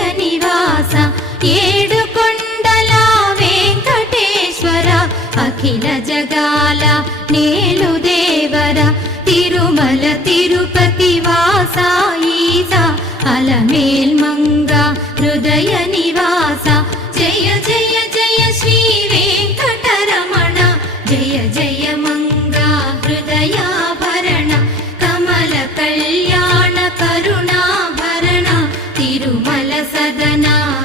నివాస ఏడుకొండల వెంకటేశ్వర అఖిల జగాల నేలు దేవర తిరుమల తిరుపతి వాస ఈస అలమేల్ మంగ హృదయ నివాస జయ జయ జయ శ్రీ వెంకటరమణ జయ జయ మంగ హృదయాభరణ కమల కళ్యాణ కరుణాభరణ తిరుమల సదనా